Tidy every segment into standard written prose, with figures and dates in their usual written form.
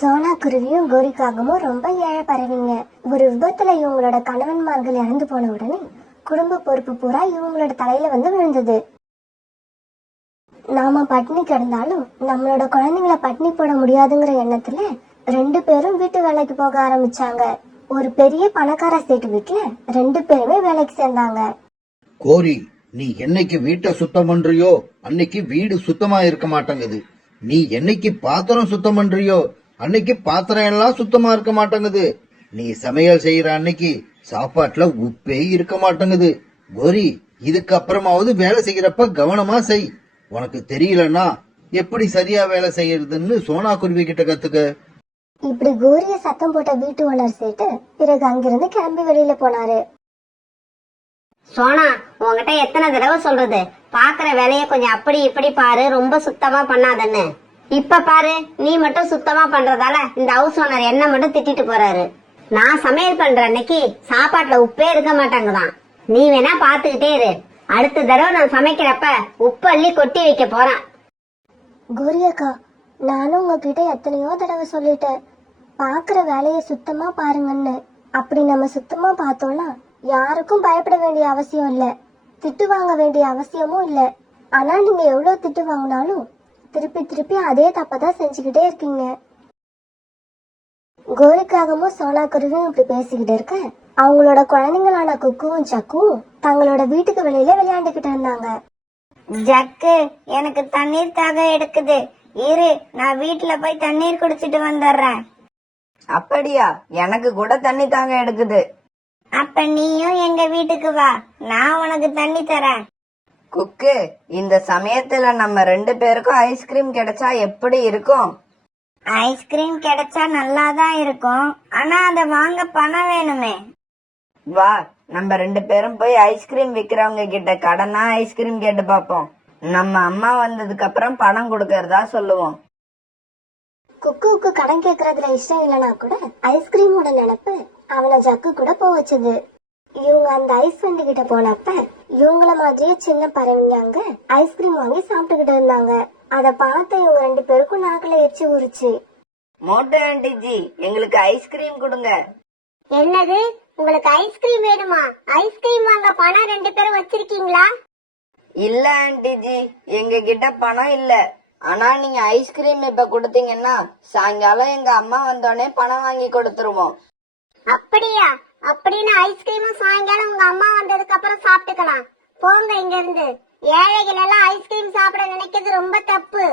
சோனா குருவியும் கோரிக்காகமும் ரொம்ப ஏழை பறவைங்க. ஒரு விபத்துல இவங்களோட கணவன்மார்கள் இறந்து போன உடனே குடும்ப பொறுப்பு பூரா இவங்களோட தலையில வந்து விழுந்தது. நாம பட்டினி கிடந்தாலும் நம்மளோட குழந்தைங்களை பட்டினி போட முடியாதுங்கிற எண்ணத்துல 2 பேரும் வீட்டு வேலைக்கு போக ஆரம்பிச்சாங்க. ஒரு பெரிய பணக்கார சேட்டு வீட்டுல 2 பேருமே வேலைக்கு சேர்ந்தாங்க. கோரி, நீ என்னைக்கு வீட்டை சுத்தம் பண்றியோ அன்னைக்கு வீடு சுத்தமா இருக்க மாட்டேங்குது. நீ என்னைக்கு பாத்திரம் சுத்தம் பண்றியோ அன்னைக்கு பாத்திரம் எல்லாம் சுத்தமா இருக்க மாட்டேங்குது. நீ சமையல் செய்யற அன்னைக்கு சாப்பாட்டுல உப்பே இருக்க மாட்டேங்குது. கோரி, இதுக்கு அப்புறமாவது வேலை செய்யறப்ப கவனமா செய். உனக்கு தெரியலன்னா எப்படி சரியா வேலை செய்யறதுன்னு சோனா குருவி கிட்ட கத்துக்க. இப்படி கோரிய சத்தம் போட்ட வீட்டு ஓனர் சேட்டு பிறகு அங்கிருந்து கிளம்பி வெளியில போனாரு. சோனா, உங்ககிட்ட எத்தனை தடவை சொல்றது, பாக்குற வேலைய கொஞ்சம் அப்படி இப்படி பாரு, ரொம்ப சுத்தமா பண்ணாதன்னு. இப்ப பாரு, நீ மட்டும் சுத்தமா பண்றதால இந்த ஹவுஸ் ஓனர் என்ன மட்டும் திட்டிட்டு போறாரு. நான் சமையல் பண்ற அன்னைக்கு சாப்பாட்டுல உப்பே இருக்க மாட்டாங்கதான். நீ வேணா பாத்துக்கிட்டே இரு, அடுத்த தடவை நான் சமைக்கிறப்ப உப்பு அள்ளி கொட்டி வைக்க போறேன். கோரியக்கா, நானும் உங்ககிட்ட எத்தனையோ தடவை சொல்லிட்டேன், பாக்குற வேலைய சுத்தமா பாருங்கன்னு. அப்படி நம்ம சுத்தமா பார்த்தோம்னா யாருக்கும் பயப்பட வேண்டிய அவசியம் இல்ல, திட்டு வாங்க வேண்டிய அவசியமும் இல்ல. ஆனா நீங்க எவ்வளவு திட்டு வாங்கினாலும் திருப்பி திருப்பி அதே தப்பதான் செஞ்சுக்கிட்டே இருக்கீங்க. கோரிக்காகவும் சோனா குருவியும் இப்படி பேசிக்கிட்டு இருக்க அவங்களோட குழந்தைங்களான குக்குவும் சக்குவும் தங்களோட வீட்டுக்கு வெளியில விளையாண்டுகிட்டு இருந்தாங்க. ஜக்கு, எனக்கு தண்ணீர் தாக எடுக்குது, இரு நான் வீட்டுல போய் தண்ணீர் குடிச்சிட்டு வந்துடுறேன். அப்படியா? எனக்கு கூட தண்ணி தாங்க எடுக்குது. அப்ப நீயும் எங்க வீட்டுக்கு வா, நான் உனக்கு தண்ணி தரேன். குக்கு, இந்த சமயத்துல நம்ம 2 பேருக்கும் ஐஸ்கிரீம் கிடைச்சா எப்படி இருக்கும்? ஐஸ்கிரீம் கிடைச்சா நல்லாதான் இருக்கும், ஆனா அத வாங்க பணம் வேணுமே. வா, நம்ம 2 பேரும் போய் ஐஸ்கிரீம் விக்கிறவங்க கிட்ட கடனா ஐஸ்கிரீம் கேட்டு பாப்போம். நம்ம அம்மா வந்ததுக்கு அப்புறம் பணம் கொடுக்கறதா சொல்லுவோம். குக்குவுக்கு கடன் கேக்குறதுல இஷ்டம் இல்லனா கூட ஐஸ்கிரீமோட நினைப்பு அவனை ஜக்கு கூட போக வச்சது. இவங்க அந்த ஐஸ் வண்டி கிட்ட போனப்ப இவங்கள மாதிரியே சின்ன பறவைங்க அங்க ஐஸ்கிரீம் வாங்கி சாப்பிட்டுக்கிட்டு இருந்தாங்க. அத பார்த்த இவங்க 2 பேருக்கும் நாக்குல எச்சி ஊறிச்சு. மோட்டு ஆண்டி ஜி, எங்களுக்கு ஐஸ்கிரீம் கொடுங்க. என்னது, உங்களுக்கு ஐஸ்கிரீம் வேணுமா? ஐஸ்கிரீம் வாங்க பணம் 2 பேரும் வச்சிருக்கீங்களா? இல்ல ஆண்டி ஜி, எங்க கிட்ட பணம் இல்ல. ஆனா நீங்க ஐஸ்கிரீம் இப்ப கொடுத்தீங்கன்னா சாயங்காலம் எங்க அம்மா வந்தோடனே பணம் வாங்கி கொடுத்துருவோம். அப்படியா? அப்படின்னு ஐஸ்கிரீமும் சாயங்காலம் உங்க அம்மா வந்ததுக்கு அப்புறம் சாப்பிட்டுக்கலாம். போங்க இங்க இருந்து. ஏழைகள் எல்லாம் ஐஸ்கிரீம் சாப்பிட நினைக்கிறது ரொம்ப தப்பு.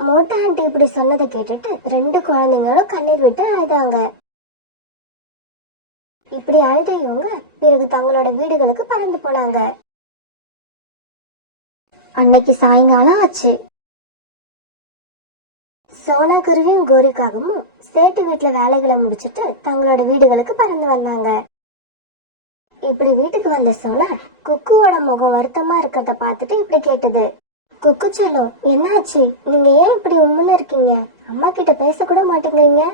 மோட்டா ஆண்டி இப்படி சொன்னதை கேட்டுட்டு 2 குழந்தைங்களும் கண்ணீர் விட்டு அழுதாங்க. இப்படி அழுத இவங்க பிறகு தங்களோட வீடுகளுக்கு பறந்து போனாங்க. அன்னைக்கு சாயங்காலம் ஆச்சு. சோனா குருவியும் கோரிக்காகவும் சேட்டு வீட்டுல வேலைகளை முடிச்சிட்டு தங்களோட வீடுகளுக்கு பறந்து வந்தாங்க. இப்படி வீட்டுக்கு வந்த சோனா குக்குவோட முகம் வருத்தமா இருக்கிறத பார்த்துட்டு இப்படி கேட்டது. குக்கு செல்லம், என்னாச்சு? நீங்க ஏன் இப்படி உம்முன்னு இருக்கீங்க? அம்மா கிட்ட பேசக்கூட மாட்டேங்கிறீங்க.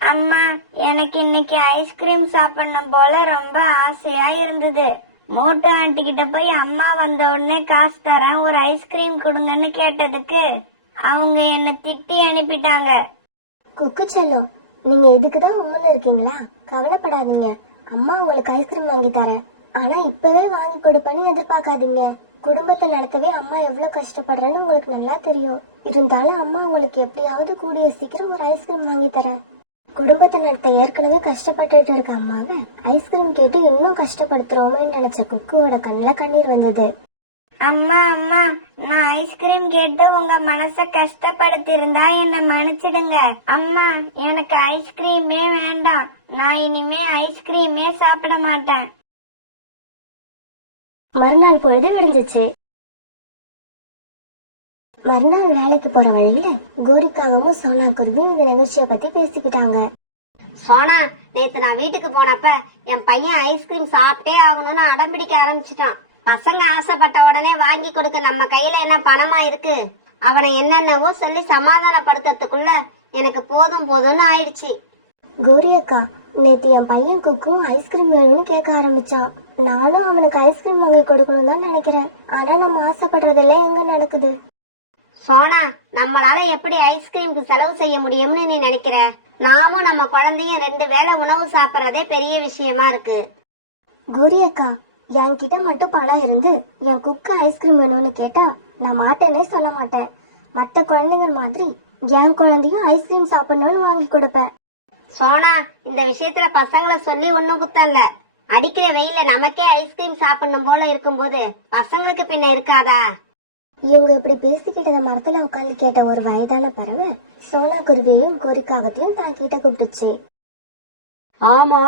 அம்மா, எனக்கு இன்னைக்கு ஐஸ்கிரீம் சாப்பிடணும் போல ரொம்ப ஆசையா இருந்தது. மோட்டு ஆண்டி கிட்ட போய் அம்மா வந்த உடனே காசு தரேன், ஒரு ஐஸ்கிரீம் கொடுங்கன்னு கேட்டதுக்கு அவங்க என்ன திட்டி அனுப்பிட்டாங்க. குக்கு செல்லம், நீங்க இதுக்குதான் உம்முன்னு இருக்கீங்களா? கவலைப்படாதீங்க, அம்மா உங்களுக்கு ஐஸ்கிரீம் வாங்கி தரேன். ஆனா இப்பவே வாங்கி கொடுப்பேன்னு எதிர்பார்க்காதீங்க. குடும்பத்தை நடத்தவே அம்மா எவ்வளவு கஷ்டப்படுறேன்னு உங்களுக்கு நல்லா தெரியும். இருந்தாலும் அம்மா உங்களுக்கு எப்படியாவது கூடிய சீக்கிரம் ஒரு ஐஸ்கிரீம் வாங்கி தரேன். குடும்பத்தை நடத்த ஏற்கனவே கஷ்டப்பட்டுட்டு இருக்க அம்மாவை ஐஸ்கிரீம் கேட்டு இன்னும் கஷ்டப்படுத்துறோமேன்னு நினைச்ச குக்குவோட கண்ணுல கண்ணீர் வந்தது. அம்மா அம்மா, நான் ஐஸ்கிரீம் கேட்டு உங்க மனச கஷ்டப்படுத்தி இருந்தா என்ன மன்னிச்சிடுங்க. அம்மா, எனக்கு ஐஸ்கிரீமே வேண்டாம், நான் இனிமே ஐஸ்கிரீமே சாப்பிட மாட்டேன். மறுநாள் பொழுது விடிஞ்சிச்சு. மறுநாள் வேலைக்கு போற வழியில கோரிக்காகவும் சோனா குருவியும் இந்த நிகழ்ச்சிய பத்தி பேசிக்கிட்டாங்க. சோனா, நேத்து நான் வீட்டுக்கு போனப்ப என் பையன் ஐஸ்கிரீம் சாப்பிட்டே ஆகணும்னு அடம் பிடிக்க ஆரம்பிச்சிட்டான். பசங்க ஆசைப்பட்ட உடனே வாங்கி கொடுக்க நம்ம கையில என்ன பணமா இருக்கு? அவனை என்னென்னவோ சொல்லி சமாதானப்படுத்துறதுக்குள்ள எனக்கு போதும் போதும்னு ஆயிடுச்சு. கோரியக்கா, நேத்து என் பையன் குக்கும் ஐஸ்கிரீம் வேணும்னு கேட்க ஆரம்பிச்சான். நானும் அவனுக்கு ஐஸ்கிரீம் வாங்கி கொடுக்கணும் தான் நினைக்கிறேன். ஆனா நம்ம ஆசைப்படுறதெல்லாம் எங்க நடக்குது? சோனா, நம்மளால எப்படி ஐஸ்கிரீமுக்கு செலவு செய்ய முடியும்னு நீ நினைக்கிற? நாமும் நம்ம குழந்தையும் 2 வேளை உணவு சாப்பிடறதே பெரிய விஷயமா இருக்கு. கௌரி அக்கா, என்கிட்ட மட்டும் பணம் இருந்து என் குக்கு ஐஸ்கிரீம் வேணும்னு கேட்டா நான் மாட்டேன்னே சொல்ல மாட்டேன். மத்த குழந்தைங்க மாதிரி என் குழந்தையும் ஐஸ்கிரீம் சாப்பிடணும்னு வாங்கி கொடுப்பேன். சோனா, இந்த விஷயத்துல பசங்களை சொல்லி ஒண்ணும் குத்தம் இல்ல. அடிக்கிற வெயில நமக்கே ஐஸ்கிரீம் சாப்பிடணும் போல இருக்கும்போது பசங்களுக்கு பின்ன இருக்காதா? இவங்க இப்படி பேசிக்கிட்டத மரத்துல உட்கார்ந்து கேட்ட ஒரு வயதான பறவை சோனா குருவியையும் கோரிக்காகத்தையும் தான் கிட்ட கூப்பிட்டுச்சு. ஆமா,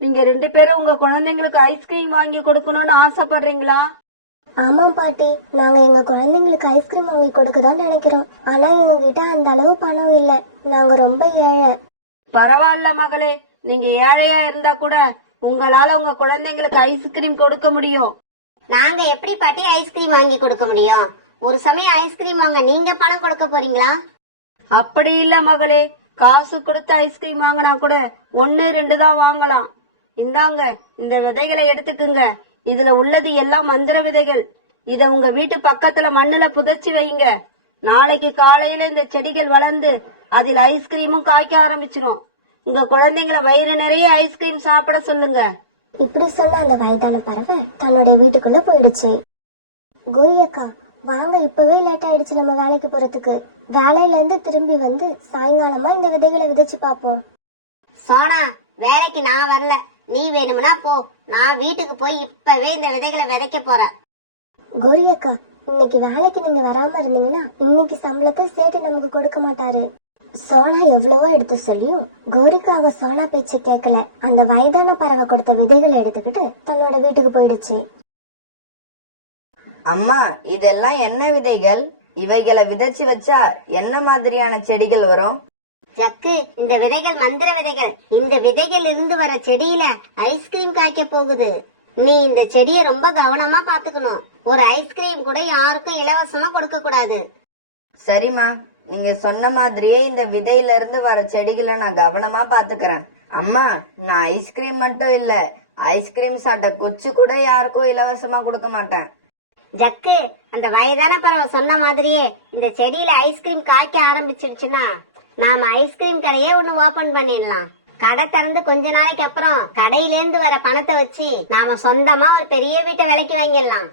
நீங்க 2 பேரும் உங்க குழந்தைங்களுக்கு ஐஸ்கிரீம் வாங்கி கொடுக்கணும்னு ஆசைப்படுறீங்களா? ஆமா பாட்டி, நாங்க எங்க குழந்தைங்களுக்கு ஐஸ்கிரீம் வாங்கி கொடுக்கதான் நினைக்கிறோம். ஆனா எங்க கிட்ட அந்த அளவு பணம் இல்ல. நாங்க ரொம்ப ஏழை. பரவாயில்ல மகளே, நீங்க ஏழையா இருந்தா கூட உங்களால உங்க குழந்தைங்களுக்கு ஐஸ்கிரீம் கொடுக்க முடியும். நாங்க எப்படி பாட்டி ஐஸ்கிரீம் வாங்கி கொடுக்க முடியும்? ஒரு சமயம் ஐஸ்கிரீம் வாங்க நீங்க பணம் கொடுக்க போறீங்களா? அப்படி இல்ல மகளே, காசு கொடுத்து ஐஸ்கிரீம் வாங்கினா கூட 1, 2 தான் வாங்கலாம். இந்தாங்க, இந்த விதைகளை எடுத்துக்குங்க. இதுல உள்ளது எல்லாம் மந்திர விதைகள். இத உங்க வீட்டு பக்கத்துல மண்ணுல புதைச்சு வைங்க. நாளைக்கு காலையில இந்த செடிகள் வளர்ந்து அதில் ஐஸ்கிரீமும் காய்க்க ஆரம்பிச்சிடும். உங்க குழந்தைங்களை வயிறு நிறைய ஐஸ்கிரீம் சாப்பிட சொல்லுங்க. இப்படி சொன்ன அந்த வயதான பறவை தன்னுடைய வீட்டுக்குள்ள போயிடுச்சு. கோரி அக்கா, வாங்க, இப்பவே லேட் ஆயிடுச்சு நம்ம வேலைக்கு போறதுக்கு. வேலையில இருந்து திரும்பி வந்து சாயங்காலமா இந்த விதைகளை விதைச்சு பாப்போம். சோனா, வேலைக்கு நான் வரல. நீ வேணும்னா போ. நான் வீட்டுக்கு போய் இப்பவே இந்த விதைகளை விதைக்க போறேன். கோரி அக்கா, இன்னைக்கு வேலைக்கு நீங்க வராம இருந்தீங்கன்னா இன்னைக்கு சம்பளத்தை சேட்டு நமக்கு கொடுக்க மாட்டாரு. சோனா எவ்வளவோ எடுத்து சொல்லியும் கோரிக்காக சோனா பேச்சு கேட்கல. அந்த வயதான பறவை கொடுத்த விதைகளை எடுத்துக்கிட்டு தன்னோட வீட்டுக்கு போயிடுச்சு. அம்மா, இதெல்லாம் என்ன விதைகள்? இவைகளை விதைச்சு வச்சா என்ன மாதிரியான செடிகள் வரும்? ஜக்கு, இந்த விதைகள் மந்திர விதைகள். இந்த விதைகள் இருந்து வர செடியில ஐஸ்கிரீம் காய்க்க போகுது. நீ இந்த செடியை ரொம்ப கவனமா பாத்துக்கணும். ஒரு ஐஸ்கிரீம் கூட யாருக்கும் இலவசமா கொடுக்க கூடாது. சரிம்மா, நீங்க சொன்ன மாதிரியே இந்த விதையில இருந்து வர செடிகளை நான் கவனமா பாத்துக்கிறேன். அம்மா, நான் ஐஸ்கிரீம் மட்டும் இல்ல, ஐஸ்கிரீம் சாப்பிட்ட குச்சி கூட யாருக்கும் இலவசமா கொடுக்க மாட்டேன். ஜக்கு, அந்த வயதான பறவை சொன்ன மாதிரியே இந்த செடியில ஐஸ்கிரீம் காய்க்க ஆரம்பிச்சிடுச்சுன்னா நாம ஐஸ்கிரீம் கடையே ஒண்ணு ஓபன் பண்ணிடலாம். கடை திறந்து கொஞ்ச நாளைக்கு அப்புறம் கடையில இருந்து வர பணத்தை வச்சு நாம சொந்தமா ஒரு பெரிய வீட்டை விலைக்கு வாங்கிடலாம்.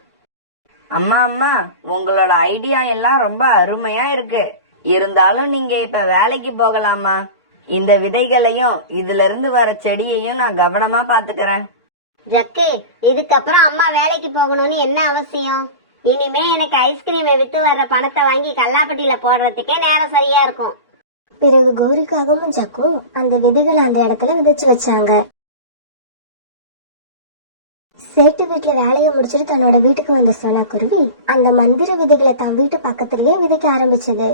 அம்மா அம்மா, உங்களோட ஐடியா எல்லாம் ரொம்ப அருமையா இருக்கு. இருந்தாலும் நீங்க இப்ப வேலைக்கு போகலாமா? இந்த விதைகளையும் இதுல இருந்து வர செடியையும் நான் கவனமா பாத்துக்கிறேன். ஜக்கு, இதுக்கப்புறம் அம்மா வேலைக்கு போகணும்னு என்ன அவசியம்? இனிமே எனக்கு ஐஸ்கிரீமை வித்து வர்ற பணத்தை வாங்கி கல்லாப்பட்டியில போடுறதுக்கே நேரம் சரியா இருக்கும். பிறகு கோரிக்காகவும் ஜக்கும் அந்த விதைகளை அந்த இடத்துல விதைச்சு வச்சாங்க. சேட்டு வீட்டுல வேலையை முடிச்சிட்டு தன்னோட வீட்டுக்கு வந்த சோனா குருவி அந்த மந்திர விதைகளை தன் வீட்டு பக்கத்திலேயே விதைக்க ஆரம்பிச்சது.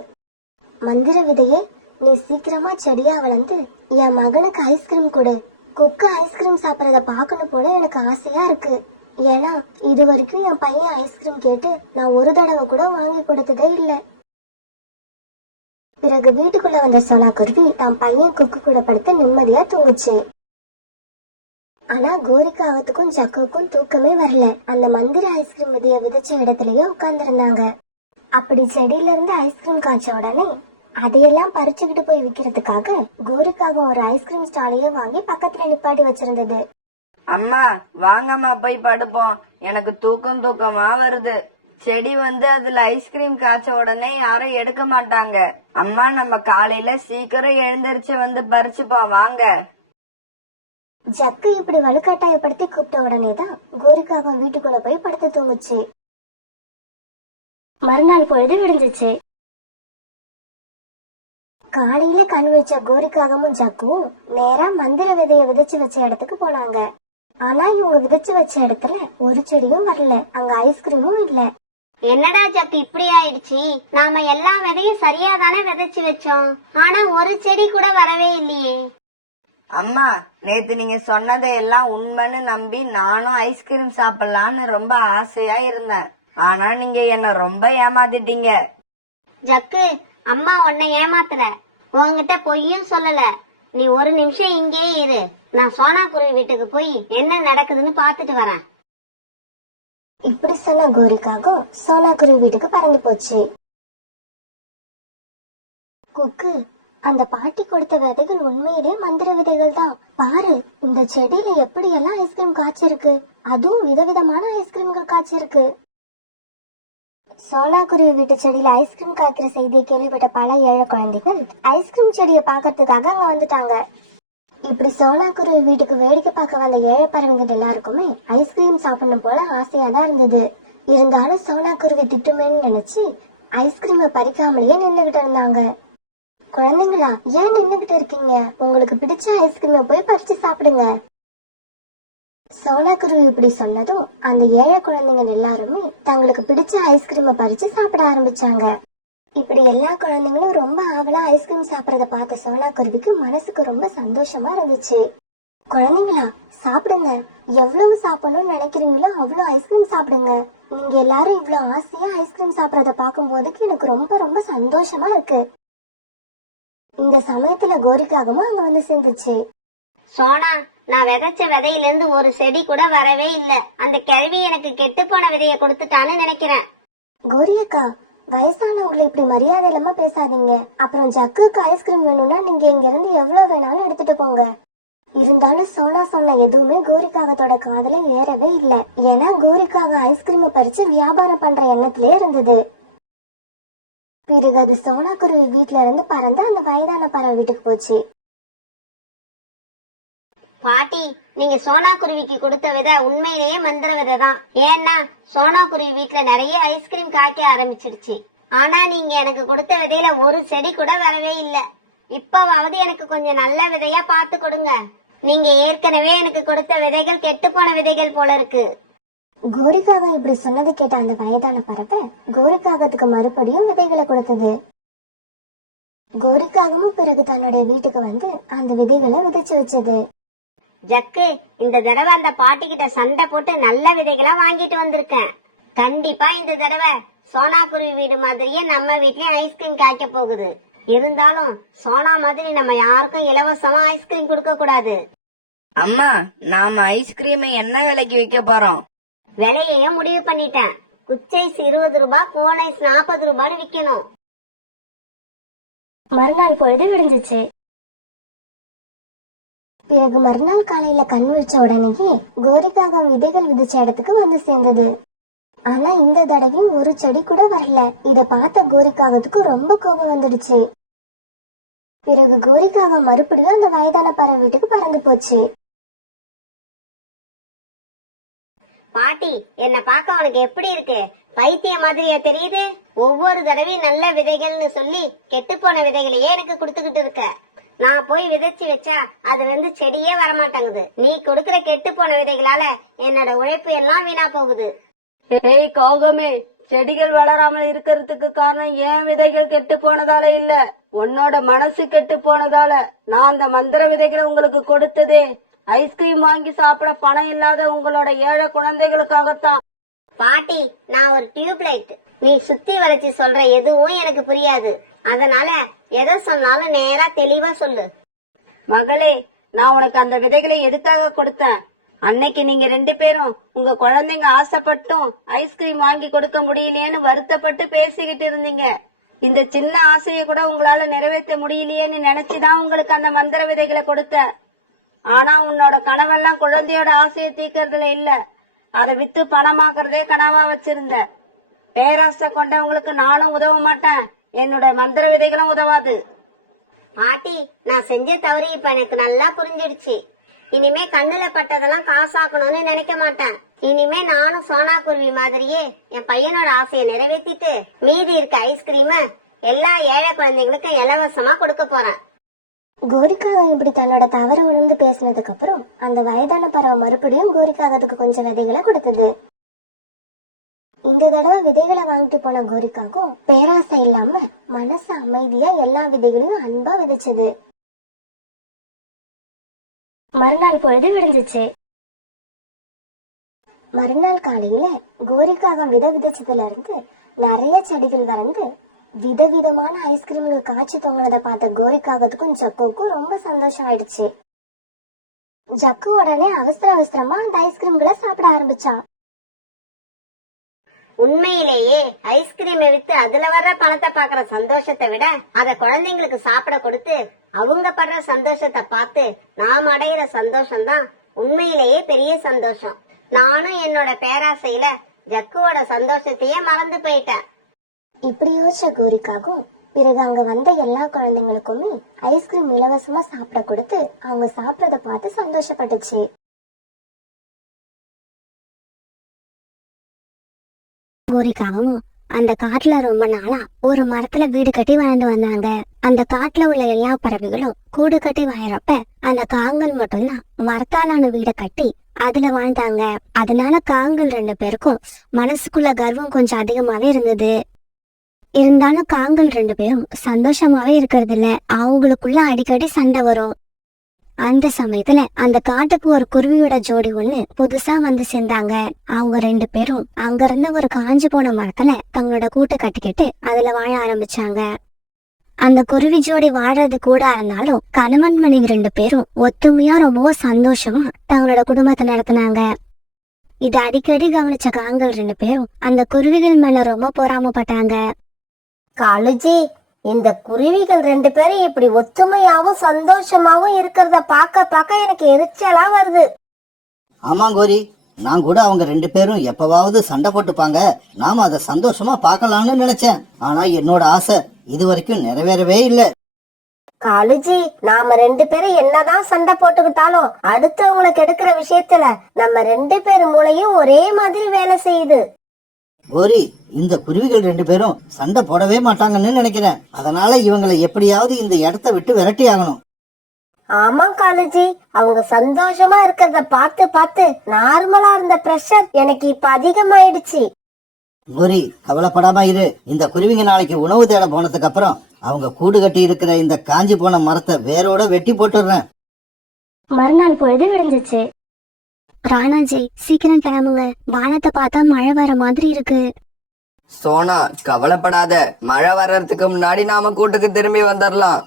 மந்திர விதையே, நீ சீக்கிரமா செடியா வளர்ந்து என் மகனுக்கு ஐஸ்கிரீம் கொடு. குக்கு ஐஸ்கிரீம் சாப்பிடறத பாக்கணும் போல எனக்கு ஆசையா இருக்கு. ஏன்னா இது வரைக்கும் என் பையன் ஐஸ்கிரீம் கேட்டு நான் ஒரு தடவை கூட வாங்கி கொடுத்ததே இல்ல. பிறகு வீட்டுக்குள்ள வந்த சோனா குருவி தான் பையன் குக்கு கூட படுத்து நிம்மதியா தூங்குச்சு. ஆனா கோரிக்காகத்துக்கும் ஜக்குக்கும் தூக்கமே வரல. அந்த மந்திர ஐஸ்கிரீம் விதைய விதைச்ச இடத்துலயே உட்கார்ந்து இருந்தாங்க. அப்படி செடியில இருந்து ஐஸ்கிரீம் காய்ச்ச உடனே அதையெல்லாம் பறிச்சுக்கிட்டு போய் விக்கிறதுக்காக கோரிக்காக ஒரு ஐஸ்கிரீம் ஸ்டாலையே வாங்கி பக்கத்துல நிப்பாட்டி வச்சிருந்தது. அம்மா, வாங்கம்மா போய் படுப்போம். எனக்கு தூக்கமா வருது. செடி வந்து அதுல ஐஸ்கிரீம் காய்ச்ச உடனே யாரும் எடுக்க மாட்டாங்க. அம்மா, நம்ம காலையில சீக்கிரம் எழுந்திருச்சு வந்து பறிச்சுப்போம் வாங்க. ஜக்கு இப்படி வலுக்கட்டாயப்படுத்தி கூப்பிட்ட உடனேதான் கோரிக்காக வீட்டுக்குள்ள போய் படுத்து தூங்குச்சு. மறுநாள் பொழுது விடிஞ்சிச்சு. காலையில கண் வச்ச கோரிக்காகவும் ஜக்குவும் நேரா மந்திர விதைய விதைச்சு வச்ச இடத்துக்கு போனாங்க. ஆனா இவங்க விதைச்சு வச்ச இடத்துல ஒரு செடியும் வரல, அங்க ஐஸ்கிரீமும் இல்ல. என்னடா ஜக்கு, இப்படி ஆயிடுச்சு? நாம எல்லா விதையும் சரியா தானே விதைச்சு வச்சோம். ஆனா ஒரு செடி கூட வரவே இல்லையே. அம்மா, நேத்து நீங்க சொன்னதை எல்லாம் உண்மைன்னு நம்பி நானும் ஐஸ்கிரீம் சாப்பிடலான்னு ரொம்ப ஆசையா இருந்தேன். ஆனா நீங்க என்ன ரொம்ப ஏமாத்திட்டீங்க. ஜக்கு, அம்மா உன்னை ஏமாத்தல, உன்கிட்ட பொய்யும் சொல்லல. நீ ஒரு நிமிஷம் இங்கேயே இரு. நான் சோனா குருவி வீட்டுக்கு போய் என்ன நடக்குதுன்னு பாத்துட்டு வரேன். இப்படி சொன்ன கோரிக்காகவும் சோனா குருவி வீட்டுக்கு பறந்து போச்சு. குக்கு, அந்த பாட்டி கொடுத்த விதைகள் உண்மையிலே மந்திர விதைகள் தான். பாரு, இந்த செடியில எப்படி எல்லாம் ஐஸ்கிரீம் காய்ச்சிருக்கு, அதுவும் விதவிதமான ஐஸ்கிரீம்கள் காய்ச்சிருக்கு. சோனா குருவி வீட்டு செடியில ஐஸ்கிரீம் காய்க்கிற செய்தியை கேள்விப்பட்ட பல ஏழை குழந்தைகள் ஐஸ்கிரீம் செடியை பாக்கிறதுக்காக அங்க வந்துட்டாங்க. இப்படி சோனா குருவி வீட்டுக்கு வேடிக்கை பார்க்க வந்த ஏழை பறவைகள் எல்லாருக்குமே ஐஸ்கிரீம் சாப்பிடணும் போல ஆசையா தான் இருந்தது. இருந்தாலும் சோனா குருவி திட்டுமேன்னு நினைச்சு ஐஸ்கிரீமை பறிக்காமலேயே நின்னுகிட்டு இருந்தாங்க. குழந்தைங்களா, ஏன் நின்னுகிட்டு இருக்கீங்க? உங்களுக்கு பிடிச்ச ஐஸ்கிரீமை போய் பறிச்சு சாப்பிடுங்க. சோனா குருவி இப்படி சொன்னதும் அந்த ஏழை குழந்தைங்க எல்லாருமே தங்களுக்கு பிடிச்ச ஐஸ்கிரீமை பறிச்சு சாப்பிட ஆரம்பிச்சாங்க. இப்படி எல்லா குழந்தைங்களும் ரொம்ப ஆவலா ஐஸ்கிரீம் சாப்பிடறத பார்த்த சோனா குருவிக்கு மனசுக்கு ரொம்ப சந்தோஷமா இருந்துச்சு. குழந்தைங்களா, சாப்பிடுங்க. எவ்வளவு சாப்பிடணும்னு நினைக்கிறீங்களோ அவ்வளவு ஐஸ்கிரீம் சாப்பிடுங்க. நீங்க எல்லாரும் இவ்வளவு ஆசையா ஐஸ்கிரீம் சாப்பிடறத பார்க்கும் போதுக்கு எனக்கு ரொம்ப ரொம்ப சந்தோஷமா இருக்கு. இந்த சமயத்துல கோரிக்காகவும் அங்க வந்து சேர்ந்துச்சு. சோனா, நான் விதைச்ச விதையில இருந்து ஒரு செடி கூட வரவே இல்ல. அந்த கிழவி எனக்கு கெட்டு போன விதைய கொடுத்துட்டான்னு நினைக்கிறேன். கோரியக்கா, வயசானவங்களை இப்படி மரியாதை இல்லாம பேசாதீங்க. அப்புறம் ஜக்குக்கு ஐஸ்கிரீம் வேணும்னா நீங்க இங்க இருந்து எவ்வளவு வேணாலும் எடுத்துட்டு போங்க. இருந்தாலும் சோனா சொன்ன எதுவுமே கோரிக்காகத்தோட காதுல ஏறவே இல்ல. ஏன்னா கோரிக்காக ஐஸ்கிரீமை பறிச்சு வியாபாரம் பண்ற எண்ணத்திலே இருந்தது. பிறகு அது சோனா குருவி வீட்டுல இருந்து பறந்து அந்த வயதான பறவை வீட்டுக்கு போச்சு. பாட்டி, நீங்க சோனா குருவிக்கு கொடுத்த விதை உண்மையிலேயே மந்திர விதை தான். ஏன்னா சோனா குருவி வீட்டுல நிறைய ஐஸ்கிரீம் காய்க்க ஆரம்பிச்சிடுச்சு. ஆனா நீங்க எனக்கு கொடுத்த விதையில ஒரு செடி கூட வரவே இல்ல. இப்பவாவது எனக்கு கொஞ்சம் நல்ல விதையா பார்த்து கொடுங்க. நீங்க ஏற்கனவே எனக்கு கொடுத்த விதைகள் கெட்டு போன விதைகள் போல இருக்கு. கோரிக்காகம் இப்படி சொன்னது கேட்ட அந்த வயதான பறவை கோரிக்காகத்துக்கு மறுபடியும் விதைகளை கொடுத்தது. கோரிக்காகமும் பிறகு தன்னுடைய வீட்டுக்கு வந்து அந்த விதைகளை விதைச்சு வச்சது. ஜக்கு, இந்த தடவை அந்த பாட்டி கிட்ட சண்டை போட்டு நல்ல விதைகளா வாங்கிட்டு வந்திருக்கேன். கண்டிப்பா இந்த தடவை சோனா குருவி வீடு மாதிரியே நம்ம வீட்லயும் ஐஸ்கிரீம் காய்க்க போகுது. இருந்தாலும் சோனா மாதிரி நம்ம யாருக்கும் இலவசமா ஐஸ்கிரீம் கொடுக்க கூடாது. அம்மா, நாம ஐஸ்கிரீமை என்ன விலைக்கு விற்க போறோம்? விலையையும் முடிவு பண்ணிட்டேன். குச்சைஸ் 20 ரூபாய், கோன் ஐஸ் 40 ரூபான்னு விக்கணும். மறுநாள் பொழுது விடிஞ்சிச்சு. பிறகு மறுநாள் காலையில கண் விழிச்ச உடனேயே கோரிக்காகம் விதைகள் விதிச்ச இடத்துக்கு வந்து சேர்ந்தது. ஆனா இந்த தடவையும் ஒரு செடி கூட வரல. இத பார்த்த கோரிக்காகத்துக்கு ரொம்ப கோபம் வந்துடுச்சு. பிறகு கோரிக்காகம் மறுபடியும் அந்த வயதான பறவை வீட்டுக்கு பறந்து போச்சு. பாட்டி, என்ன பார்க்க உனக்கு எப்படி இருக்கு? பைத்திய மாதிரியா தெரியுது? ஒவ்வொரு தடவையும் நல்ல விதைகள்னு சொல்லி கெட்டு போன விதைகளையே எனக்கு கொடுத்துக்கிட்டு இருக்க. நான் போய் விதைச்சு வச்சா அதுல இருந்து செடியே வரமாட்டேங்குது. நீ கொடுக்கற கெட்டு போன விதைகளால என்னோட உழைப்பு எல்லாம் வீணா போகுது. ஏய் காகமே, செடிகள் வளராமல் இருக்கிறதுக்கு காரணம் ஏன் விதைகள் கெட்டு போனதால இல்ல, உன்னோட மனசு கெட்டு போனதால. நான் அந்த மந்திர விதைகளை உங்களுக்கு கொடுத்ததே ஐஸ்கிரீம் வாங்கி சாப்பிட பணம் இல்லாத உங்களோட ஏழை குழந்தைகளுக்காகத்தான். பாட்டி, நான் ஒரு டியூப்லைட். நீ சுத்தி வளைச்சு சொல்ற எதுவும் எனக்கு புரியாது. அதனால எதை சொன்னாலும் நேரா தெளிவா சொல்லு. மகளே, நான் உனக்கு அந்த விதைகளை எதுக்காக கொடுத்தேன்? அன்னைக்கு நீங்க 2 பேரும் உங்க குழந்தைங்க ஆசைப்பட்டும் ஐஸ்கிரீம் வாங்கி கொடுக்க முடியலையேன்னு வருத்தப்பட்டு பேசிக்கிட்டு இருந்தீங்க. இந்த சின்ன ஆசையை கூட உங்களால நிறைவேற்ற முடியலையேன்னு நினைச்சுதான் உங்களுக்கு அந்த மந்திர விதைகளை கொடுத்தேன். ஆனா உன்னோட கனவெல்லாம் குழந்தையோட ஆசையை தீர்க்கறதுல இல்ல, அதை வித்து பணமாக்குறதே கனவா வச்சிருந்த. பேராசை கொண்டவங்களுக்கு நானும் உதவ மாட்டேன், என்னோட மந்திர விதைகளும் உதவாது. பாட்டி, நான் செஞ்ச தவறு இப்ப எனக்கு நல்லா புரிஞ்சிடுச்சு. இனிமே கண்ணுல பட்டதெல்லாம் காசாக்கணும்னு நினைக்க மாட்டேன். இனிமே நானும் சோனா குருவி மாதிரியே என் பையனோட ஆசையை நிறைவேற்றிட்டு மீதி இருக்க ஐஸ்கிரீம எல்லா ஏழை குழந்தைங்களுக்கும் இலவசமா கொடுக்க போறேன். கோரிக்காகம் இப்படி தன்னோட தவறு உணர்ந்து பேசினதுக்கு அப்புறம் அந்த வயதான பறவை மறுபடியும் கோரிக்காகத்துக்கு கொஞ்சம் விதைகளை கொடுத்தது. இந்த தடவை விதைகளை வாங்கிட்டு போன கோரிக்காகம் பேராசை இல்லாம மனசு அமைதியா எல்லா விதைகளையும் அன்பா விதைச்சது. மறுநாள் பொழுது விடிஞ்சிச்சு. மறுநாள் காலையில கோரிக்காகம் விதைச்சதுல இருந்து நிறைய செடிகள் வளர்ந்து விதவிதமான ஐஸ்கிரீம்கள் காய்ச்சி தொங்கினதை பார்த்த கோரிக்காகத்துக்கும் ஜக்குவுக்கும் ரொம்ப சந்தோஷம் ஆயிடுச்சு. ஜக்கு உடனே அவசரமா அந்த ஐஸ்கிரீம்களை சாப்பிட ஆரம்பிச்சான். உண்மையிலேயே ஐஸ்கிரீமை வித்து அதுல வர்ற பணத்தை பாக்குற சந்தோஷத்தை விட அத குழந்தைங்களுக்கு சாப்பிட கொடுத்து அவங்க படுற சந்தோஷத்தை பார்த்து நாம் அடையிற சந்தோஷம் தான் உண்மையிலேயே பெரிய சந்தோஷம். நானும் என்னோட பேராசையில ஜக்குவோட சந்தோஷத்தையே மறந்து போயிட்டேன். இப்படி யோசிச்ச கோரிக்காகும் பிறகு அங்க வந்த எல்லா குழந்தைங்களுக்குமே ஐஸ்கிரீம் இலவசமா சாப்பிட கொடுத்து அவங்க சாப்பிடறத பார்த்து சந்தோஷப்பட்டுச்சு. கோரிக்காவும் அந்த காட்டுல ரொம்ப நாளா ஒரு மரத்துல வீடு கட்டி வாழ்ந்து வந்தாங்க. அந்த காட்டுல உள்ள எல்லா பறவைகளும் கூடு கட்டி வாழறப்ப அந்த காங்கல் மட்டும்தான் மரத்தாலான வீட கட்டி அதுல வாழ்ந்தாங்க. அதனால காங்கல் 2 பேருக்கும் மனசுக்குள்ள கர்வம் கொஞ்சம் அதிகமாவே இருந்தது. இருந்தாலும் காங்கல் 2 பேரும் சந்தோஷமாவே இருக்கிறது இல்ல. அவங்களுக்குள்ள அடிக்கடி சண்டை வரும். அந்த சமயத்துல அந்த காட்டுக்கு ஒரு குருவியோட ஜோடி ஒண்ணு புதுசா வந்து சேர்ந்தாங்க. அவங்க 2 பேரும் அங்க இருந்த ஒரு காஞ்சு போன மரத்துல தங்களோட கூட்டை கட்டிக்கிட்டு அதுல வாழ ஆரம்பிச்சாங்க. அந்த குருவி ஜோடி வாழறது கூட இருந்தாலும் கணவன் மனைவி 2 பேரும் ஒத்துமையா ரொம்பவும் சந்தோஷமா தங்களோட குடும்பத்தை நடத்தினாங்க. இது அடிக்கடி கவனிச்ச காங்கல் 2 பேரும் அந்த குருவிகள் மேல ரொம்ப பொறாமப்பட்டாங்க. காலுஜி, இந்த குருவிகள் 2 பேரும் இப்படி ஒத்துமையாவும் சந்தோஷமாவும் இருக்கிறத பார்க்க எனக்கு எரிச்சலா வருது. ஆமா கோரி, நான் கூட அவங்க 2 பேரும் எப்பவாவது சண்டை போட்டுப்பாங்க, நாம அதை சந்தோஷமா பார்க்கலாம்னு நினைச்சேன். ஆனா என்னோட ஆசை இது வரைக்கும் நிறைவேறவே இல்லை. காலுஜி, நாம 2 பேரும் என்னதான் சண்டை போட்டுக்கிட்டாலும் அடுத்தவங்களுக்கு எடுக்கிற விஷயத்துல நம்ம 2 பேர் மூளையும் ஒரே மாதிரி வேலை செய்யுது. கோரி, இந்த குருவிகள் 2 பேரும் சண்டை போடவே மாட்டாங்கன்னு நினைக்கிறேன். அதனால இவங்களை எப்படியாவது இந்த இடத்த விட்டு விரட்டி ஆகணும். ஆமா காலுஜி, அவங்க சந்தோஷமா இருக்கிறத பார்த்து நார்மலா இருந்த பிரஷர் எனக்கு இப்ப அதிகமாயிடுச்சு. கோரி, கவலைப்படாம இரு. இந்த குருவிங்க நாளைக்கு உணவு தேட போனதுக்கு அப்புறம் அவங்க கூடு கட்டி இருக்கிற இந்த காஞ்சி போன மரத்தை வேரோட வெட்டி போட்டுடுறேன். மறுநாள் பொழுது விடிஞ்சிச்சு. ராணாஜி, சீக்கிரம் கிளம்புங்க. வானத்தை பார்த்தா மழை வர மாதிரி இருக்கு. சோனா, கவலைப்படாத. மழை வர்றதுக்கு முன்னாடி நாம கூட்டுக்கு திரும்பி வந்துடலாம்.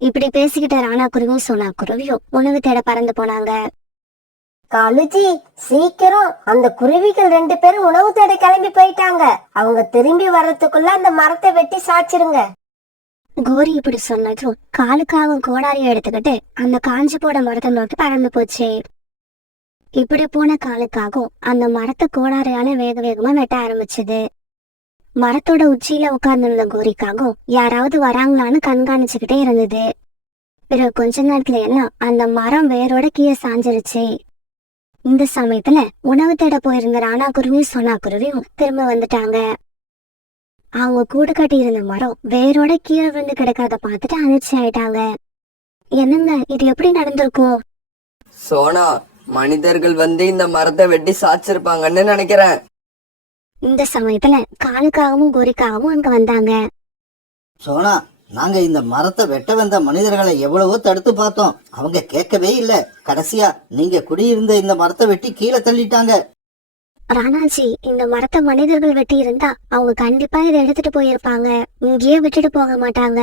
இப்படி பேசிக்கிட்ட ராணா குருவியும் சோனா குருவியும் உணவு தேட பறந்து போனாங்க. காலுஜி, சீக்கிரம், அந்த குருவிகள் 2 பேரும் உணவு தேட கிளம்பி போயிட்டாங்க. அவங்க திரும்பி வர்றதுக்குள்ள அந்த மரத்தை வெட்டி சாச்சிருங்க. கோரி இப்படி சொன்னதும் காலுக்காகவும் கோடாரியை எடுத்துக்கிட்டு அந்த காஞ்சி போட மரத்தை நோக்கி பறந்து போச்சு. இப்படி போன காலுக்காகவும் அந்த மரத்தை கோடாரியால வேக வேகமா வெட்ட ஆரம்பிச்சது. மரத்தோட உச்சியில உட்கார்ந்திருந்த கோரிக்காகவும் யாராவது வராங்களான்னு கண்காணிச்சுக்கிட்டே இருந்தது. பிறகு கொஞ்ச நேரத்துல என்ன அந்த மரம் வேரோட கீழே சாஞ்சிருச்சு. இந்த சமயத்துல உணவு தேட போயிருந்த ராணா குருவியும் சோனா குருவியும் திரும்ப வந்துட்டாங்க. அவங்க கூடு கட்டி இருந்த மரம் வேரோட கீழே விழுந்து கிடக்கிறத பார்த்துட்டு அதிர்ச்சி ஆயிட்டாங்க. என்னங்க, இது எப்படி நடந்திருக்கும்? சோனா, மனிதர்கள் வந்து இந்த மரத்தை வெட்டி சாச்சிருப்பாங்கன்னு நினைக்கிறேன். இந்த சமயத்துல காலுக்காகவும் கோரிக்காகவும் அங்க வந்தாங்க. சோனா, நாங்க இந்த மரத்தை வெட்ட வந்த மனிதர்களை எவ்வளவோ தடுத்து பார்த்தோம். அவங்க கேட்கவே இல்ல. கடைசியா நீங்க குடியிருந்த இந்த மரத்தை வெட்டி கீழே தள்ளிட்டாங்க. ராணாஜி, இந்த மரத்தை மனிதர்கள் வெட்டி இருந்தா அவங்க கண்டிப்பா இதை எடுத்துட்டு போயிருப்பாங்க. இங்கேயே விட்டுட்டு போக மாட்டாங்க.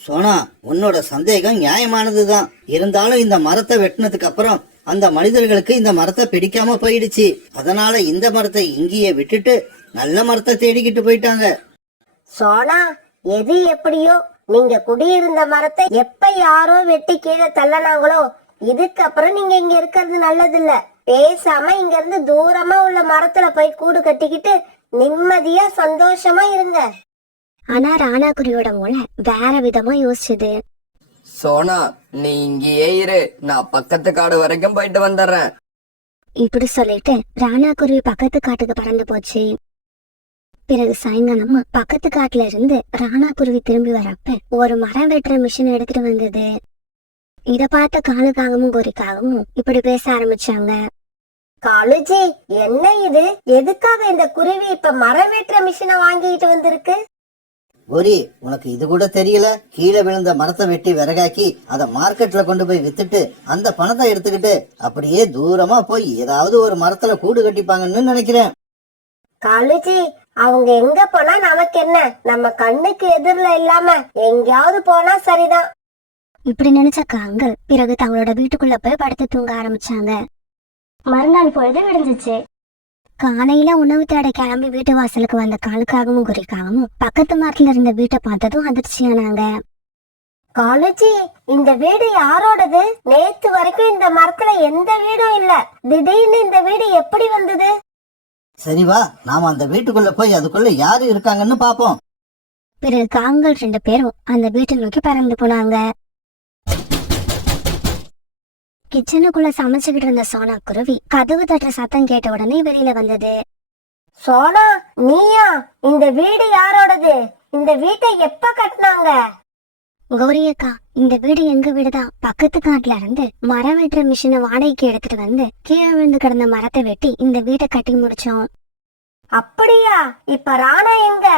சோனா, உன்னோட சந்தேகம் நியாயமானதுதான். இருந்தாலும் இந்த மரத்தை வெட்டினதுக்கு அப்புறம் அந்த மனிதர்களுக்கு இந்த மரத்தை பிடிக்காம போயிடுச்சு. அதனால இந்த மரத்தை இங்கேயே விட்டுட்டு நல்ல மரத்தை தேடிக்கிட்டு போயிட்டாங்க. சோனா, எது எப்படியோ நீங்க குடியிருந்த மரத்தை எப்ப யாரோ வெட்டி கீழே தள்ளனாங்களோ இதுக்கப்புறம் நீங்க இங்க இருக்கிறது நல்லதில்ல. பேசாம இங்க இருந்து தூரமா உள்ள மரத்துல போய் கூடு கட்டிக்கிட்டு நிம்மதியா சந்தோஷமா இருங்க. ஆனா ராணா குருவியோட மூளை வேற விதமா யோசிச்சுது. சோனா, நீ இங்கேயே இரு. நான் பக்கத்து காடு வரைக்கும் போயிட்டு வந்துடுறேன். இப்படி சொல்லிட்டு ராணா குருவி பக்கத்து காட்டுக்கு பறந்து போச்சு. பிறகு சாயங்காலமா பக்கத்து காட்டுல இருந்து ராணா குருவி திரும்பி வரப்ப ஒரு மரம் வெட்டுற மிஷின் எடுத்துட்டு வந்தது. இத பார்த்த காலுக்காகவும் கோரிக்காகவும் இப்படி பேச ஆரம்பிச்சாங்க. காலுஜி, என்ன இது? எதுக்காக இந்த குருவி இப்ப மரம் வெட்டுற மிஷினை வாங்கிட்டு வந்திருக்கு? கோரி, உனக்கு இது கூட தெரியல? கீழே விழுந்த மரத்தை வெட்டி விறகாக்கி அதை மார்க்கெட்ல கொண்டு போய் வித்துட்டு அந்த பணத்தை எடுத்துக்கிட்டு அப்படியே தூரமா போய் ஏதாவது ஒரு மரத்துல கூடு கட்டிப்பாங்கன்னு நினைக்கிறேன். காலுஜி, அவங்க எங்க போனா நமக்கு என்ன? நம்ம கண்ணுக்கு எதிரில இல்லாம எங்கேயாவது போனா சரிதான். இப்படி நினைச்ச காங்கள் பிறகு தங்களோட வீட்டுக்குள்ள போய் படுத்து தூங்க ஆரம்பிச்சாங்க. மறுநாள் பொழுது விடிஞ்சிச்சு. காலையில உணவு தேட கிளம்பி வீட்டு வாசலுக்கு வந்த காலுக்காகவும் குறிக்காகவும் பக்கத்து மரத்துல இருந்த வீட்டை பார்த்ததும் அதிர்ச்சியானாங்க. காலேஜி, இந்த வீடு யாரோடது? நேத்து வரைக்கும் இந்த மரத்துல எந்த வீடும் இல்ல, திடீர்னு இந்த வீடு எப்படி வந்தது? சரி வா, நாம அந்த வீட்டுக்குள்ள போய் அதுக்குள்ள யாரு இருக்காங்கன்னு பாப்போம். பிறகு காங்கள் 2 பேரும் அந்த வீட்டை நோக்கி பறந்து போனாங்க. கிச்சனுக்குள்ள சமைச்சுக்கிட்டு இருந்த சோனா குருவி கதவு தட்டுற சத்தம் கேட்ட உடனே வெளியில வந்தது. சோனா, நீயா? இந்த வீடு யாரோடது? இந்த வீட்டை எப்ப கட்டினாங்க? கௌரியக்கா, இந்த வீடு எங்க வீடுதான். பக்கத்து காட்டுல இருந்து மரம் வெட்டுற மிஷினை வாடகைக்கு எடுத்துட்டு வந்து கீழே விழுந்து கிடந்த மரத்தை வெட்டி இந்த வீட்டை கட்டி முடிச்சோம். அப்படியா? இப்ப ராணா எங்க?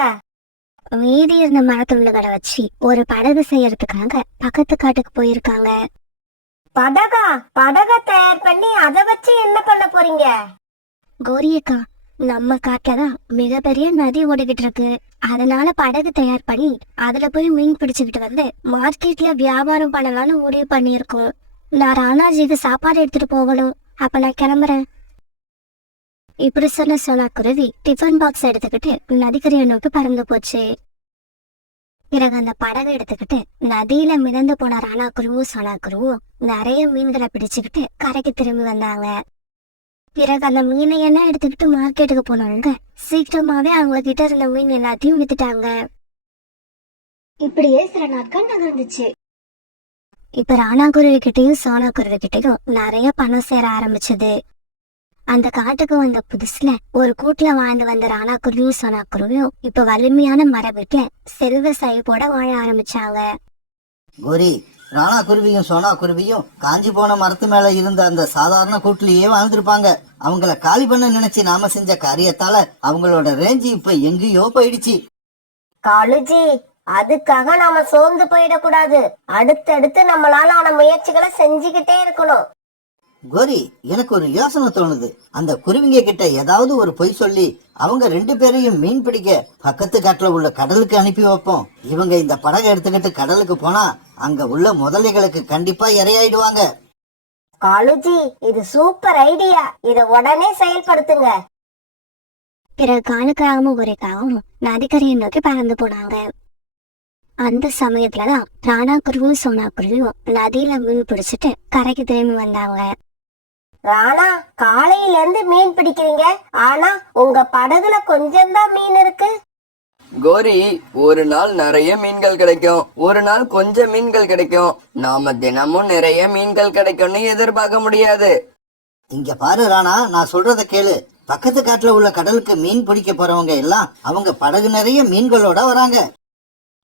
மீதி இருந்த மரத்துள்ளுகளை வச்சு ஒரு படகு செய்யறதுக்காக பக்கத்து காட்டுக்கு போயிருக்காங்க. படக தயார் பண்ணி அதை வச்சு என்ன பண்ண போறீங்க? கௌரியக்கா, நம்ம காட்டுலதான் மிகப்பெரிய நதி ஓடிக்கிட்டு இருக்கு. அதனால படகு தயார் பண்ணி அதுல போய் மீன் பிடிச்சுக்கிட்டு வந்து மார்க்கெட்ல வியாபாரம் பண்ணலாம்னு முடிவு பண்ணியிருக்கோம். நான் ராணாஜிக்கு சாப்பாடு எடுத்துட்டு போகணும். அப்ப நான் கிளம்புறேன். இப்படி சொன்ன சோனா குருவி டிஃபன் பாக்ஸ் எடுத்துக்கிட்டு நதிக்கரையை நோக்கி பறந்து போச்சு. பிறகு அந்த படகை எடுத்துக்கிட்டு நதியில மிதந்து போன ராணா குருவும் சோனா குருவும் நிறைய மீன்களை பிடிச்சுக்கிட்டு கரைக்கு திரும்பி வந்தாங்க. பிறகு அந்த மீனை எல்லாம் எடுத்துக்கிட்டு மார்க்கெட்டுக்கு போனவங்க சீக்கிரமாவே அவங்க கிட்ட இருந்த மீன் எல்லாத்தையும் வித்துட்டாங்க. இப்படியே சில நாட்கள் நகர்ந்துச்சு. இப்ப ராணா குருவி கிட்டையும் சோனா குருவி கிட்டையும் நிறைய பணம் சேர ஆரம்பிச்சது. அந்த காட்டுக்கு வந்த புதுசுல ஒரு கூட்டுல வாழ்ந்து வந்த ராணா குருவியும் சோனா குருவியும் இப்ப வலிமையான மர வீட்டுல செல்வ செழிப்போட வாழ ஆரம்பிச்சாங்க. கோரி, ராணா குருவியும் சோனா குருவியும் காஞ்சி போன மரத்து மேல இருந்த அந்த சாதாரண கூட்டிலேயே வாழ்ந்திருப்பாங்க. அவங்கள காலி பண்ண நினைச்சு நாம செஞ்ச காரியத்தால அவங்களோட ரேஞ்சு இப்ப எங்கேயோ போயிடுச்சு. காலுஜி, அதுக்காக நாம சோர்ந்து போயிடக்கூடாது. அடுத்தடுத்து நம்மளால ஆன முயற்சிகளை செஞ்சுக்கிட்டே இருக்கணும். கோரி, எனக்கு ஒரு யோசனை தோணுது. அந்த குருவிங்க கிட்ட ஏதாவது ஒரு பொய் சொல்லி அவங்க 2 பேரையும் மீன் பிடிக்க பக்கத்து காட்டுல உள்ள கடலுக்கு அனுப்பி வைப்போம். இவங்க இந்த படகை எடுத்துக்கிட்டு கடலுக்கு போனா அங்க உள்ள முதலைகளுக்கு கண்டிப்பா இரையாயிடுவாங்க. காலுஜி, இது சூப்பர் ஐடியா. இத உடனே செயல்படுத்துங்க. பிறகு காலுக்காகவும் குரைக்காகவும் நதிக்கரையை நோக்கி பறந்து போனாங்க. அந்த சமயத்துலதான் ராணா குருவியும் சோனா குருவியும் நதியில மீன் பிடிச்சிட்டு கரைக்கு திரும்பி வந்தாங்க. ராணா, காலையில இருந்து மீன் பிடிக்கிறீங்க, ஆனா உங்க படகுல கொஞ்சம் தான் மீன் இருக்கு. கோரி, ஒரு நாள் நிறைய மீன்கள் கிடைக்கும், ஒரு நாள் கொஞ்சம் மீன்கள் கிடைக்கும். நாம தினமும் நிறைய மீன்கள் கிடைக்கும்னு எதிர்பார்க்க முடியாது. இங்க பாரு ராணா, நான் சொல்றத கேளு. பக்கத்து காட்டுல உள்ள கடலுக்கு மீன் பிடிக்க போறவங்க எல்லாம் அவங்க படகு நிறைய மீன்களோட வராங்க.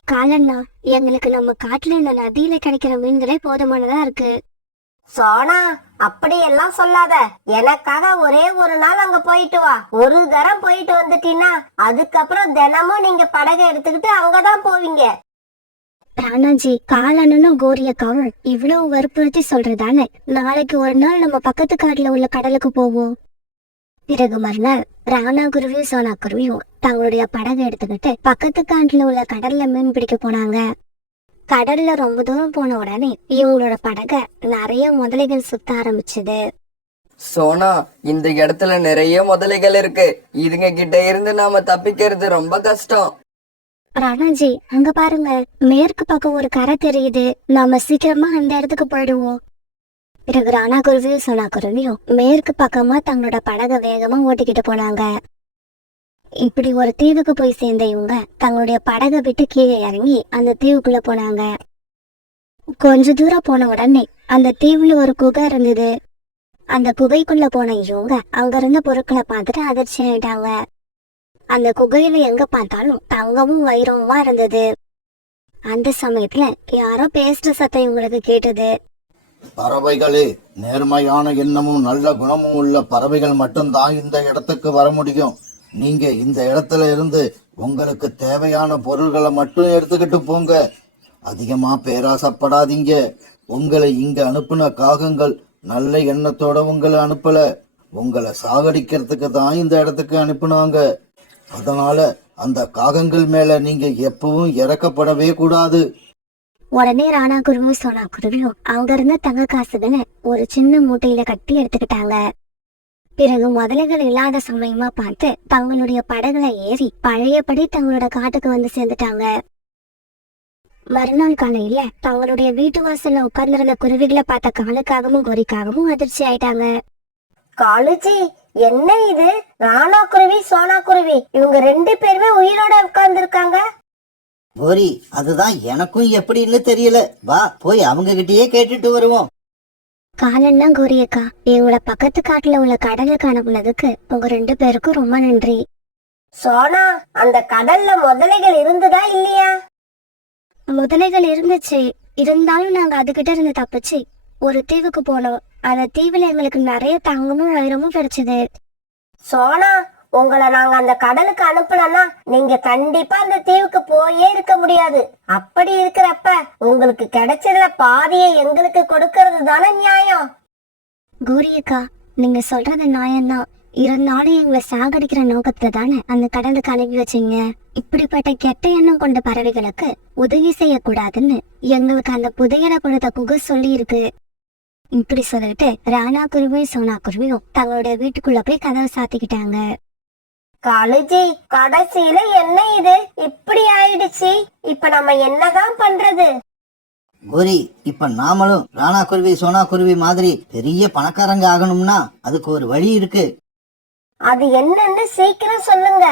காலண்ணா, எங்களுக்கு நம்ம காட்டுல இந்த நதியில கிடைக்கிற மீன்களே போதுமானதா இருக்கு. சோனா, அப்படியெல்லாம் சொல்லாத. எனக்காக ஒரே ஒரு நாள் அங்க போயிட்டு வா. ஒரு தரம் போயிட்டு வந்துட்டீன்னா அதுக்கப்புறம் தினமும் நீங்க படகை எடுத்துக்கிட்டு அங்கதான் போவீங்க. ராணாஜி, காலண்ணனும் கோரியக்காவும் இவ்வளவு வற்புறுத்தி சொல்றதால நாளைக்கு ஒரு நாள் நம்ம பக்கத்து காட்டுல உள்ள கடலுக்கு போவோம். பிறகு மறுநாள் ராணா குருவியும் சோனா குருவியும் தங்களுடைய படகை எடுத்துக்கிட்டு பக்கத்து காட்டுல உள்ள கடல்ல மீன் பிடிக்க போனாங்க. கடல்ல ரொம்ப தூரம் போன உடனே இவங்களோட படகை நிறைய முதலைகள் சுத்த ஆரம்பிச்சது. சோனா, இந்த இடத்துல நிறைய முதலைகள் இருக்கு. இதுங்க கிட்ட இருந்து நாம தப்பிக்கிறது ரொம்ப கஷ்டம். ராணாஜி, அங்க பாருங்க, மேற்கு பக்கம் ஒரு கரை தெரியுது. நாம சீக்கிரமா அந்த இடத்துக்கு போயிடுவோம். பிறகு ராணா குருவியும் சோனா குருவியும் மேற்கு பக்கமா தங்களோட படகை வேகமா ஓட்டிக்கிட்டு போனாங்க. இப்படி ஒரு தீவுக்கு போய் சேர்ந்த இவங்க தங்களுடைய படகை விட்டு கீழே இறங்கி அந்த தீவுக்குள்ள போனாங்க. கொஞ்ச தூரம் போன உடனே அந்த தீவுல ஒரு குகை இருந்தது. அந்த குகைக்குள்ள போன இவங்க அங்க இருந்த பொருட்களை பார்த்துட்டு அதிர்ச்சி ஆயிட்டாங்க. அந்த குகையில எங்க பார்த்தாலும் தங்கமும் வைரமுமா இருந்தது. அந்த சமயத்துல யாரோ பேசுற சத்தம் இவங்களுக்கு கேட்டது. பறவைகளே, நேர்மையான எண்ணமும் நல்ல குணமும் உள்ள பறவைகள் மட்டும்தான் இந்த இடத்துக்கு வர முடியும். நீங்க இந்த இடத்துல இருந்து உங்களுக்கு தேவையான பொருள்களை மட்டும் எடுத்துக்கிட்டு போங்க. அதிகமா பேராசப்படாதீங்க. உங்களை இங்க அனுப்புன காகங்கள் நல்ல எண்ணத்தோட உங்களை அனுப்பல. உங்களை சாகடிக்கிறதுக்கு தான் இந்த இடத்துக்கு அனுப்புனாங்க. அதனால அந்த காகங்கள் மேல நீங்க எப்பவும் இறக்கப்படவே கூடாது. உடனே ராணா குருவியும் சோனா குருவியும் அங்க இருந்த தங்க காசுகளை ஒரு சின்ன மூட்டையில கட்டி எடுத்துக்கிட்டாங்க. பிறகு முதலைகள் இல்லாத சமயமா பார்த்து தங்களுடைய படகுல ஏறி பழையபடி தங்களோட காட்டுக்கு வந்து சேர்ந்துட்டாங்க. மறுநாள் காலையில தங்களுடைய வீட்டு வாசல்ல உட்கார்ந்திருந்த குருவிகளை பார்த்த காலுக்காகவும் கோரிக்காகவும் அதிர்ச்சி ஆயிட்டாங்க. காலுஜி, என்ன இது? ராணா குருவி, சோனா குருவி இவங்க 2 பேருமே உயிரோட உட்கார்ந்து இருக்காங்க. கோரி, அதுதான் எனக்கும் எப்படின்னு தெரியல. வா போய் அவங்க கிட்டயே கேட்டுட்டு வருவோம். காலன்னா கோரியக்கா, எங்களோட பக்கத்து காட்டுல உள்ள கடலுக்கு அனுப்புனதுக்கு உங்க 2 பேருக்கும் ரொம்ப நன்றி. சோனா, அந்த கடல்ல முதலைகள் இருந்ததா இல்லையா? முதலைகள் இருந்துச்சு, இருந்தாலும் நாங்க அதுகிட்ட இருந்து தப்பிச்சு ஒரு தீவுக்கு போனோம். அந்த தீவுல எங்களுக்கு நிறைய தங்கமும் வைரமும் கிடைச்சது. சோனா, உங்களை நாங்க அந்த கடலுக்கு அனுப்பலன்னா நீங்க கண்டிப்பா அந்த தீவுக்கு போயே இருக்க முடியாது. அப்படி இருக்கிறப்ப உங்களுக்கு கிடைச்சதுல பாதியை எங்களுக்கு கொடுக்கறது தானே நியாயம். கோரியக்கா, நீங்க சொல்றது நியாயம்தான். இருந்தாலும் எங்களை சாகடிக்கிற நோக்கத்துல தானே அந்த கடலுக்கு அனுப்பி வச்சீங்க. இப்படிப்பட்ட கெட்ட எண்ணம் கொண்ட பறவைகளுக்கு உதவி செய்யக்கூடாதுன்னு எங்களுக்கு அந்த புதையலை கொடுத்த குகை சொல்லி இருக்கு. இப்படி சொல்லிட்டு ராணா குருவியும் சோனா குருவியும் தங்களுடைய வீட்டுக்குள்ள போய் கதவை சாத்திக்கிட்டாங்க. காலுஜி, கடைசியில என்ன இது இப்படி ஆயிடுச்சு? இப்ப நம்ம என்னதான் பண்றது? கோரி, இப்ப நாமளும் ராணா குருவி சோனா குருவி மாதிரி பெரிய பணக்காரங்க ஆகணும்னா அதுக்கு ஒரு வழி இருக்கு. அது என்னன்னு சீக்கிரம் சொல்லுங்க.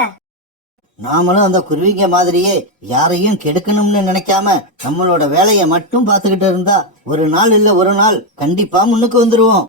நாமளும் அந்த குருவிங்க மாதிரியே யாரையும் கெடுக்கணும்னு நினைக்காம நம்மளோட வேலையை மட்டும் பார்த்துக்கிட்டு இருந்தா ஒரு நாள் இல்ல ஒரு நாள் கண்டிப்பா முன்னுக்கு வந்துருவோம்.